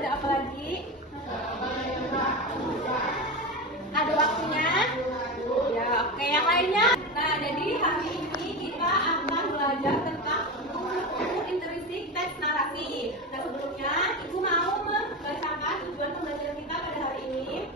ada apa lagi? Ada waktunya? Ya, oke. Yang lainnya? Nah, jadi hari ini kita akan belajar tentang unsur intrinsik teks narasi. Nah, sebelumnya Ibu mau membacakan tujuan pembelajaran kita pada hari ini,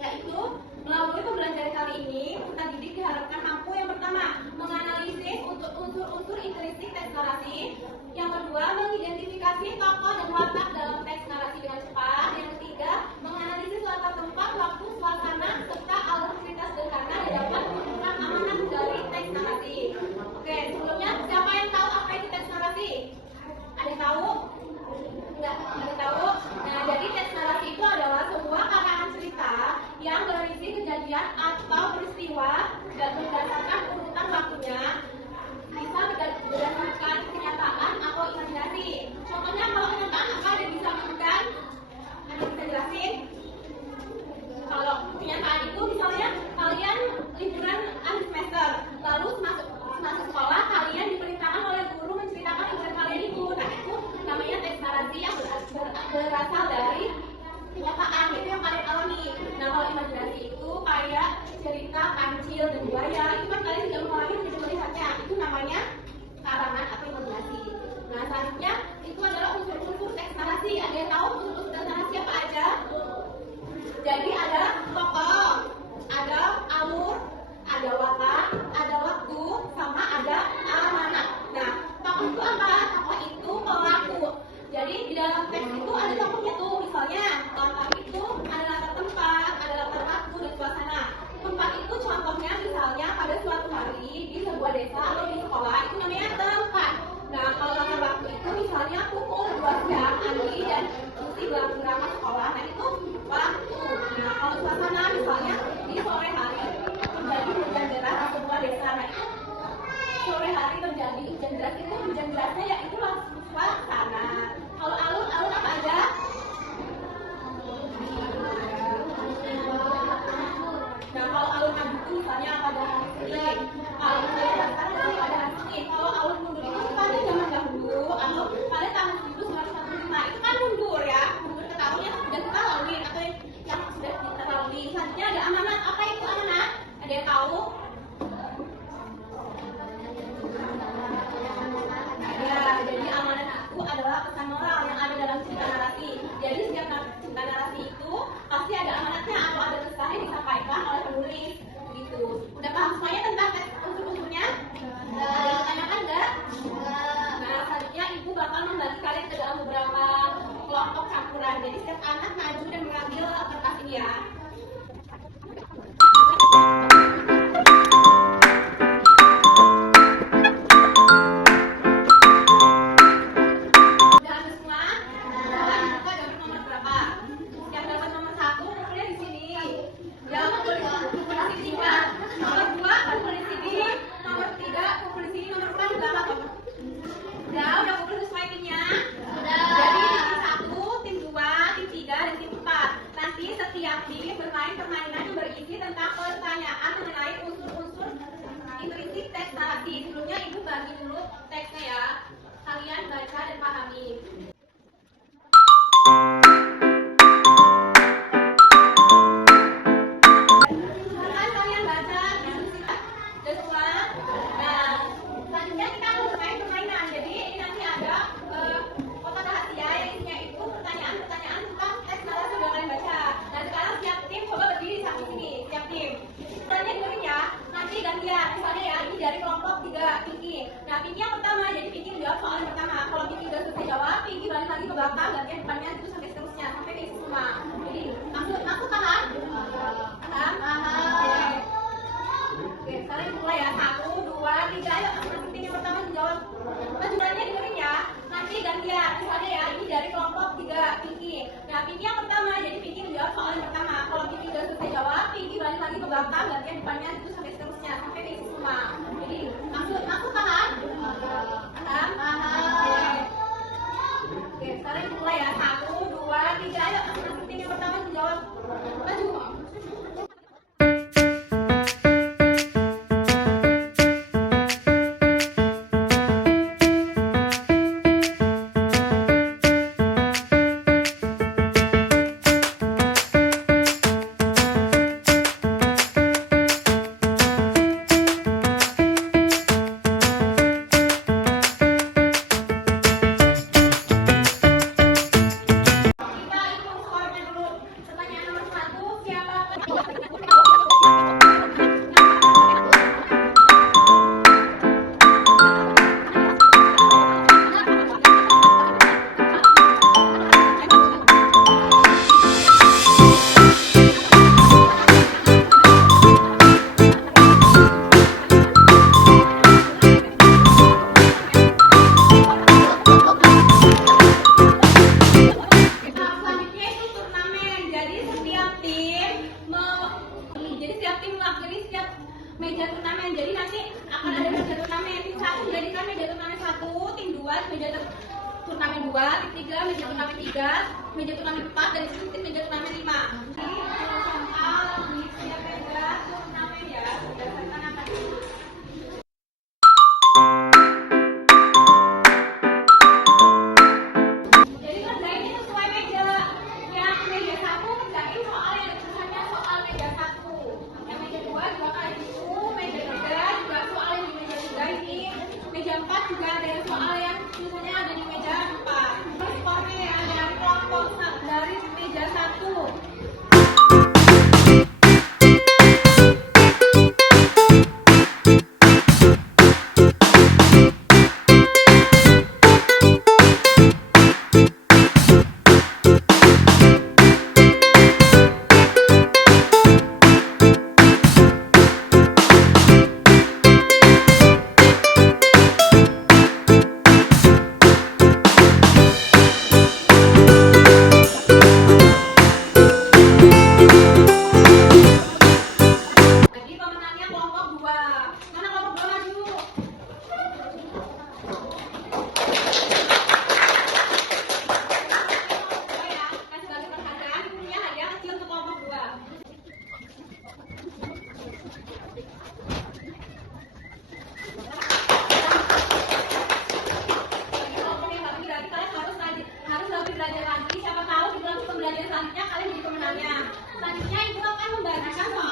yaitu melalui pembelajaran kali ini peserta didik diharapkan mampu yang pertama menganalisis untuk unsur-unsur intrinsik teks narasi, yang kedua mengidentifikasi tokoh dan watak dalam teks narasi dengan cepat, yang ketiga menganalisis latar tempat, waktu, suasana serta alur cerita sederhana yang dapat menunjukkan amanat dari teks narasi. Oke, sebelumnya siapa yang tahu apa itu teks narasi? Ada yang tahu? Enggak, ada tahu? Nah, jadi teks narasi itu adalah sebuah karangan cerita yang berisi kejadian atau peristiwa dan berdasarkan urutan waktunya, bisa berdasarkan kenyataan atau imajinasi. Contohnya kalau kenyataan apa ada bisa menunjukkan? Ada bisa jelasin? Kalau kenyataan itu misalnya kalian liburan akhir semester, lalu masuk sekolah kalian diperintahkan oleh guru menceritakan liburan kalian itu. Nah, itu namanya teks narasi yang berasal dari kenyataan, itu yang kalian alami. Nah, kalau imajinasi itu kayak cerita kancil dan buaya, itu kan kalian tidak mengalami, tidak melihatnya, itu namanya karangan atau imajinasi. Nah, selanjutnya itu adalah unsur-unsur teks narasi. Ada yang tahu unsur-unsur teks narasi apa aja? Jadi ada tokoh, ada alur, ada watak, ada waktu, sama ada amanat. Nah, tokoh itu apa? Tokoh itu pelaku. Jadi di dalam teks itu ada tokohnya tuh, misalnya latar itu ada latar tempat, ada latar waktu dan suasana. Tempat itu contohnya misalnya pada suatu hari di sebuah desa atau di sekolah, itu namanya tempat. Nah, kalau latar waktu itu misalnya pukul 2 siang Andi dan Susi berangkat sekolah, nah itu waktu. Nah, kalau suasana misalnya di sore hari terjadi hujan deras di sebuah desa, nah itu sore hari terjadi hujan deras, itu hujan derasnya ya itulah suasana. Kalau alur apa aja? Nah, kalau alur maju itu misalnya pada hari Senin, alur sekarang pada hari Senin. Kalau alur mundur itu pada zaman dahulu atau pada tahun 1945, itu kan mundur ya, mundur ke tahun yang sudah kita lalui atau yang sudah kita lalui. Selanjutnya ada amanat. Apa itu amanat? Ada yang tahu? Ya, jadi amanat itu adalah pesan moral yang ada dalam cerita narasi. Jadi setiap cerita narasi itu pasti ada amanatnya atau ada pesan yang disampaikan oleh penulis. Gitu. Udah paham semuanya tentang unsur-unsurnya? Ada yang tanyakan enggak? Nah, selanjutnya ibu bakal membagi kalian ke dalam beberapa kelompok campuran. Jadi setiap anak maju dan mengambil kertas ini ya. Sebelumnya ibu bagi dulu teksnya ya, kalian baca dan pahami. Silakan kalian baca dan semua. Nah, selanjutnya kita akan bermain permainan. Jadi ini nanti ada kotak rahasia yang isinya itu pertanyaan-pertanyaan tentang teks narasi yang kalian baca. Nah, sekarang setiap tim coba berdiri di samping sini, setiap tim. Pertanyaan dengerin ya, nanti gantian. Misalnya ya, ini dari kelompok 3 Pinky. Nah, Pinky yang pertama, jadi Pinky menjawab soal yang pertama. Kalau Pinky udah selesai jawab, Pinky balik lagi ke belakang, gantian depannya itu sampai seterusnya, sampai ke semua. Jadi maksud paham? Paham? Oke, sekarang mulai ya. 1, 2, 3, ayo. Pinky yang pertama menjawab. Lanjutannya dengerin ya. Nanti gantian. Misalnya ya, ini dari kelompok 3 Pinky. Nah, Pinky yang pertama, jadi Pinky menjawab soal yang pertama. Kalau Pinky udah selesai jawab, Pinky balik lagi ke belakang, gantian depannya itu sampai seterusnya, sampai ke semua. Jadi maksud paham? Paham? Oke, sekarang mulai ya. 1, 2, 3, ayo. Pinky yang pertama menjawab. Maju. meja turnamen 4 dan disitu meja turnamen 5. Jadi kalau soal siap meja turnamen ya, berdasarkan apa dulu. Jadi kerjainnya sesuai meja. Yang meja 1 kerjain soal yang tulisannya soal meja 1. Yang meja 2 juga kayak gitu, meja 3 juga soal yang di meja 3 ini. Meja 4 juga ada yang soal yang tulisannya ada di meja 4. Skornya ya dari kelompok dari meja 1. Lagi pemenangnya kelompok 2. Mana kelompok 2 maju? Oh ya, dan sebagai penghargaan punya hadiah kecil untuk kelompok 2. Bagi kelompok yang baru berarti kalian harus lebih belajar lagi. Siapa tahu di dalam pembelajaran selanjutnya kalian jadi pemenangnya. Selanjutnya ibu akan membagikan soal